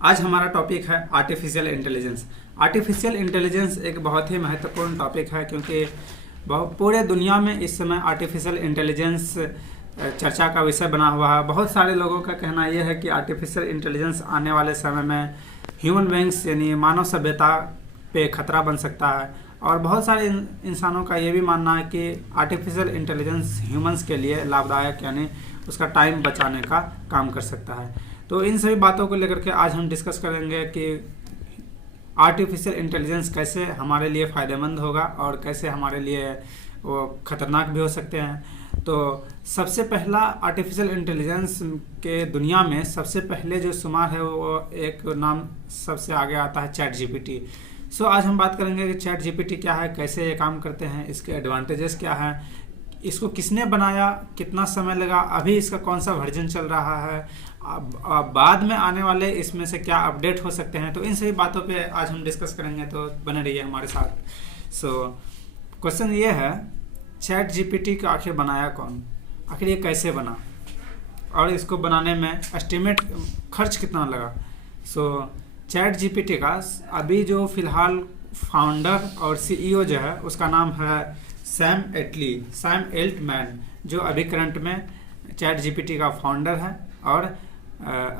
आज हमारा टॉपिक है आर्टिफिशियल इंटेलिजेंस। आर्टिफिशियल इंटेलिजेंस एक बहुत ही महत्वपूर्ण टॉपिक है क्योंकि पूरे दुनिया में इस समय आर्टिफिशियल इंटेलिजेंस चर्चा का विषय बना हुआ है। बहुत सारे लोगों का कहना यह है कि आर्टिफिशियल इंटेलिजेंस आने वाले समय में ह्यूमन बींग्स यानी मानव सभ्यता पे खतरा बन सकता है, और बहुत सारे इंसानों का ये भी मानना है कि आर्टिफिशियल इंटेलिजेंस ह्यूमंस के लिए लाभदायक यानी उसका टाइम बचाने का काम कर सकता है। तो इन सभी बातों को लेकर के आज हम डिस्कस करेंगे कि आर्टिफिशियल इंटेलिजेंस कैसे हमारे लिए फ़ायदेमंद होगा और कैसे हमारे लिए वो खतरनाक भी हो सकते हैं। तो सबसे पहला आर्टिफिशियल इंटेलिजेंस के दुनिया में सबसे पहले जो शुमार है वो एक नाम सबसे आगे आता है चैट जीपीटी। सो आज हम बात करेंगे कि चैट जीपीटी क्या है, कैसे ये काम करते हैं, इसके एडवांटेजेस क्या हैं, इसको किसने बनाया, कितना समय लगा, अभी इसका कौन सा वर्जन चल रहा है, बाद में आने वाले इसमें से क्या अपडेट हो सकते हैं। तो इन सभी बातों पे आज हम डिस्कस करेंगे, तो बने रहिए हमारे साथ। सो क्वेश्चन ये है, चैट जीपीटी का आखिर बनाया कौन, आखिर ये कैसे बना और इसको बनाने में एस्टिमेट खर्च कितना लगा। सो चैट जीपीटी का अभी जो फिलहाल फाउंडर और सीईओ जो है उसका नाम है सैम एल्टमैन, जो अभी करंट में चैट जीपीटी का फाउंडर है और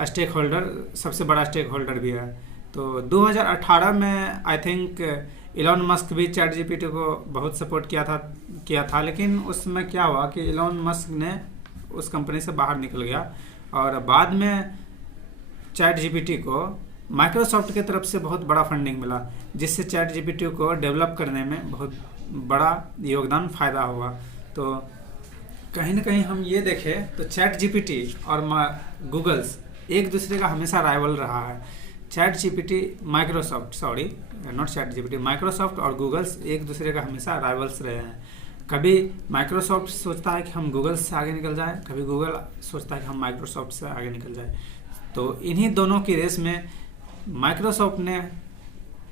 स्टेक होल्डर, सबसे बड़ा स्टेक होल्डर भी है। तो 2018 में आई थिंक इलॉन मस्क भी चैट जीपीटी को बहुत सपोर्ट किया था, लेकिन उसमें क्या हुआ कि इलॉन मस्क ने उस कंपनी से बाहर निकल गया और बाद में चैट जीपीटी को माइक्रोसॉफ्ट की तरफ से बहुत बड़ा फंडिंग मिला, जिससे चैट जीपीटी को डेवलप करने में बहुत बड़ा योगदान फ़ायदा हुआ। तो कहीं ना कहीं हम ये देखें तो चैट जीपीटी और गूगल्स एक दूसरे का हमेशा राइवल रहा है। चैट जीपीटी माइक्रोसॉफ्ट और गूगल्स एक दूसरे का हमेशा राइवल्स रहे हैं। कभी माइक्रोसॉफ्ट सोचता है कि हम गूगल से आगे निकल जाए, कभी गूगल सोचता है कि हम माइक्रोसॉफ्ट से आगे निकल जाए। तो इन्हीं दोनों की रेस में माइक्रोसॉफ्ट ने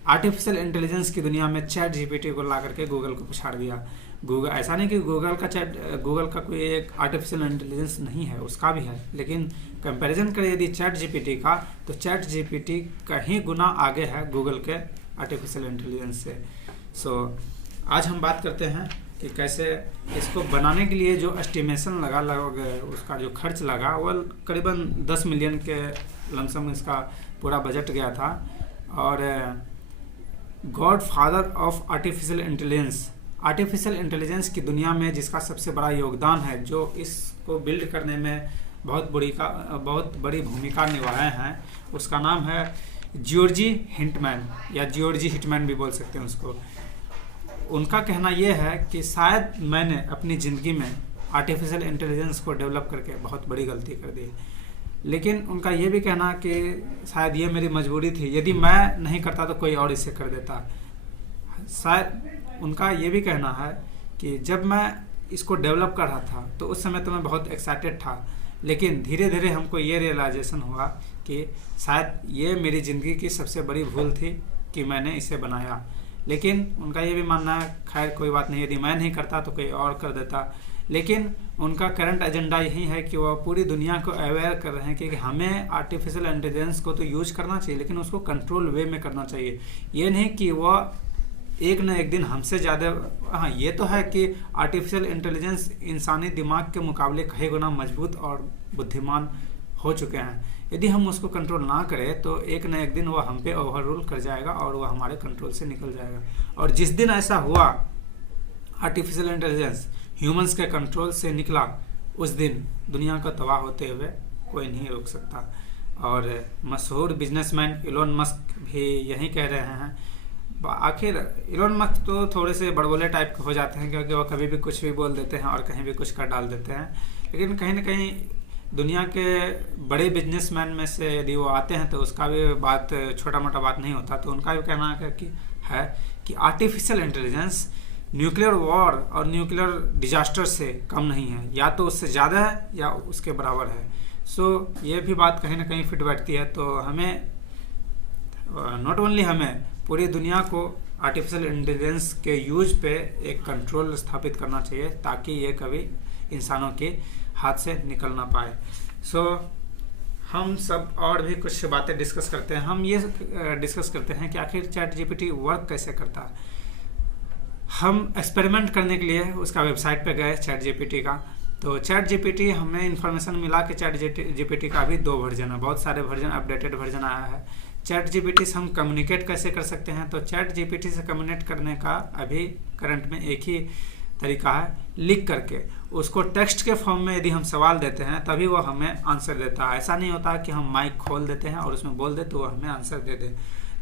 आर्टिफिशियल इंटेलिजेंस की दुनिया में चैट जीपीटी को ला करके गूगल को पछाड़ दिया। गूगल, ऐसा नहीं कि गूगल का कोई एक आर्टिफिशियल इंटेलिजेंस नहीं है, उसका भी है, लेकिन कंपैरिजन करें यदि चैट जीपीटी का, तो चैट जीपीटी कहीं गुना आगे है गूगल के आर्टिफिशियल इंटेलिजेंस से। सो आज हम बात करते हैं कि कैसे इसको बनाने के लिए जो एस्टिमेशन लगा उसका जो खर्च लगा वो करीबन 10 मिलियन के लमसम इसका पूरा बजट गया था। और God father of artificial intelligence की दुनिया में जिसका सबसे बड़ा योगदान है, जो इसको बिल्ड करने में बहुत बड़ी भूमिका निभाए हैं, उसका नाम है जियोर्जी हिटमैन, या जियोर्जी हिटमैन भी बोल सकते हैं उसको। उनका कहना यह है कि शायद मैंने अपनी ज़िंदगी में आर्टिफिशियल इंटेलिजेंस को डेवलप करके बहुत बड़ी गलती कर दी, लेकिन उनका ये भी कहना कि शायद ये मेरी मजबूरी थी, यदि मैं नहीं करता तो कोई और इसे कर देता। शायद उनका ये भी कहना है कि जब मैं इसको डेवलप कर रहा था तो उस समय तो मैं बहुत एक्साइटेड था, लेकिन धीरे धीरे हमको ये रियलाइजेशन हुआ कि शायद ये मेरी ज़िंदगी की सबसे बड़ी भूल थी कि मैंने इसे बनाया। लेकिन उनका ये भी मानना है, खैर कोई बात नहीं, यदि मैं नहीं करता तो कोई और कर देता। लेकिन उनका करंट एजेंडा यही है कि वह पूरी दुनिया को अवेयर कर रहे हैं कि हमें आर्टिफिशियल इंटेलिजेंस को तो यूज करना चाहिए, लेकिन उसको कंट्रोल वे में करना चाहिए। ये नहीं कि वह एक न एक दिन हमसे ज़्यादा, हाँ ये तो है कि आर्टिफिशियल इंटेलिजेंस इंसानी दिमाग के मुकाबले कई गुना मजबूत और बुद्धिमान हो चुके हैं। यदि हम उसको कंट्रोल ना करें तो एक न एक दिन वह हम पे ओवर रूल कर जाएगा और वह हमारे कंट्रोल से निकल जाएगा। और जिस दिन ऐसा हुआ, आर्टिफिशियल इंटेलिजेंस ह्यूमंस के कंट्रोल से निकला, उस दिन दुनिया का तबाह होते हुए कोई नहीं रोक सकता। और मशहूर बिजनेसमैन इलॉन मस्क भी यही कह रहे हैं। आखिर इलॉन मस्क तो थोड़े से बड़बोले टाइप के हो जाते हैं, क्योंकि वह कभी भी कुछ भी बोल देते हैं और कहीं भी कुछ कर डाल देते हैं, लेकिन कहीं ना कहीं दुनिया के बड़े बिजनेसमैन में से यदि वो आते हैं तो उसका भी बात छोटा मोटा बात नहीं होता। तो उनका भी कहना है कि आर्टिफिशियल इंटेलिजेंस न्यूक्लियर वॉर और न्यूक्लियर डिजास्टर से कम नहीं है, या तो उससे ज़्यादा है या उसके बराबर है। सो ये भी बात कहीं ना कहीं फिट बैठती है। तो हमें नॉट ओनली हमें, पूरी दुनिया को आर्टिफिशियल इंटेलिजेंस के यूज पे एक कंट्रोल स्थापित करना चाहिए, ताकि ये कभी इंसानों के हाथ से निकल ना पाए। सो हम सब और भी कुछ बातें डिस्कस करते हैं। हम ये डिस्कस करते हैं कि आखिर चैट जीपीटी वर्क कैसे करता है। हम एक्सपेरिमेंट करने के लिए उसका वेबसाइट पे गए चैट जीपीटी का। तो चैट जीपीटी हमें इन्फॉर्मेशन मिला कि चैट जीपीटी का अभी 2 वर्जन है, बहुत सारे वर्जन, अपडेटेड वर्जन आया है। चैट जीपीटी से हम कम्युनिकेट कैसे कर सकते हैं, तो चैट जीपीटी से कम्युनिकेट करने का अभी करंट में एक ही तरीका है, लिख करके उसको टेक्स्ट के फॉर्म में यदि हम सवाल देते हैं तभी वो हमें आंसर देता है। ऐसा नहीं होता कि हम माइक खोल देते हैं और उसमें बोल दे तो वो हमें आंसर दे दे।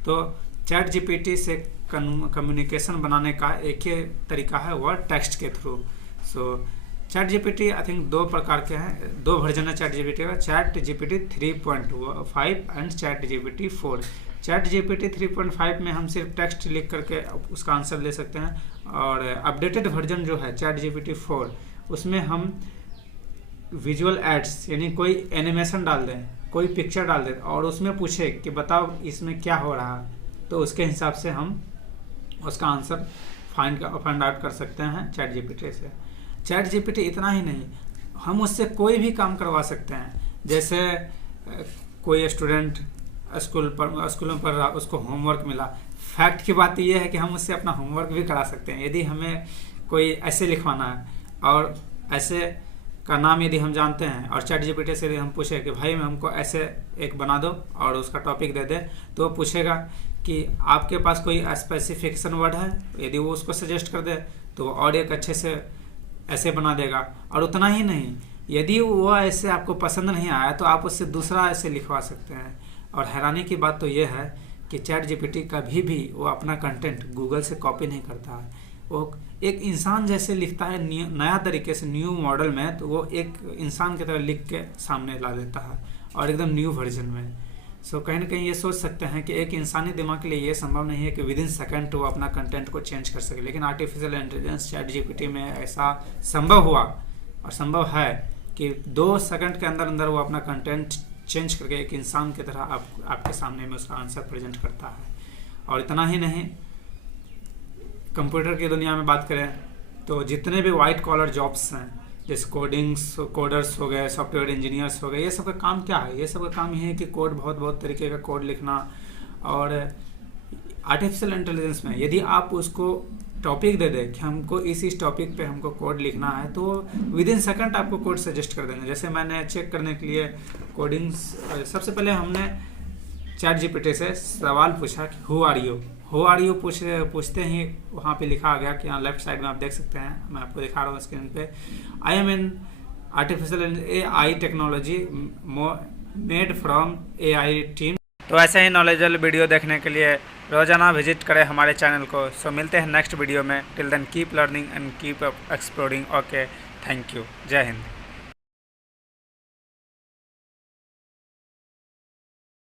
तो चैट जीपीटी से कम्युनिकेशन बनाने का एक ही तरीका है, वह टेक्स्ट के through. So chat GPT I think 2 प्रकार के हैं, 2 वर्जन है चैट जीपीटी का, chat GPT 3.5 and chat GPT 4। Chat GPT 3.5 में हम सिर्फ टेक्स्ट लिख करके उसका आंसर ले सकते हैं, और अपडेटेड वर्जन जो है चैट जीपीटी 4 उसमें हम विजुअल एड्स यानी कोई एनिमेशन डाल दें, कोई पिक्चर डाल दें और उसमें पूछे कि बताओ इसमें क्या हो रहा है, तो उसके हिसाब से हम उसका आंसर फाइंड आउट कर सकते हैं चैट जीपीटी से। चैट जीपीटी इतना ही नहीं, हम उससे कोई भी काम करवा सकते हैं। जैसे कोई स्टूडेंट स्कूलों पर उसको होमवर्क मिला, फैक्ट की बात यह है कि हम उससे अपना होमवर्क भी करा सकते हैं। यदि हमें कोई ऐसे लिखवाना है और ऐसे का नाम यदि हम जानते हैं और चैट जीपीटी से यदि हम पूछे कि भाई मैं हमको ऐसे एक बना दो और उसका टॉपिक दे दे, तो वो पूछेगा कि आपके पास कोई स्पेसिफिकेशन वर्ड है, यदि वो उसको सजेस्ट कर दे तो और एक अच्छे से ऐसे बना देगा। और उतना ही नहीं, यदि वो ऐसे आपको पसंद नहीं आया तो आप उससे दूसरा ऐसे लिखवा सकते हैं। और हैरानी की बात तो ये है कि चैट जीपीटी कभी भी वो अपना कंटेंट गूगल से कॉपी नहीं करता है, वो एक इंसान जैसे लिखता है नया तरीके से, न्यू मॉडल में, तो वो एक इंसान की तरह लिख के सामने ला देता है और एकदम न्यू वर्जन में। सो कहीं ना कहीं ये सोच सकते हैं कि एक इंसानी दिमाग के लिए ये संभव नहीं है कि विद इन सेकेंड वो अपना कंटेंट को चेंज कर सके, लेकिन आर्टिफिशियल इंटेलिजेंस चैट जीपीटी में ऐसा संभव हुआ और संभव है कि 2 सेकंड के अंदर अंदर वो अपना कंटेंट चेंज करके एक इंसान की तरह आपके सामने में उसका आंसर प्रेजेंट करता है। और इतना ही नहीं, कंप्यूटर की दुनिया में बात करें तो जितने भी वाइट कॉलर जॉब्स हैं, जैसे कोडर्स हो गए, सॉफ्टवेयर इंजीनियर्स हो गए, ये सब का काम क्या है? ये सब का काम ये है कि कोड बहुत तरीके का कोड लिखना। और आर्टिफिशियल इंटेलिजेंस में यदि आप उसको टॉपिक दे दें कि हमको इस टॉपिक पे हमको कोड लिखना है, तो विद इन सेकंड आपको कोड सजेस्ट कर देंगे। जैसे मैंने चेक करने के लिए कोडिंग्स, सबसे पहले हमने चैट जीपीटी से सवाल पूछा कि हु आर यू पूछते ही वहाँ पे लिखा आ गया कि यहाँ लेफ्ट साइड में आप देख सकते हैं, मैं आपको दिखा रहा हूँ स्क्रीन पे, I am in artificial AI technology made from AI team. तो ऐसे ही नॉलेजेबल वीडियो देखने के लिए रोजाना विजिट करें हमारे चैनल को। सो मिलते हैं नेक्स्ट वीडियो में। Till then keep learning and keep exploring. Okay, thank you, जय हिंद।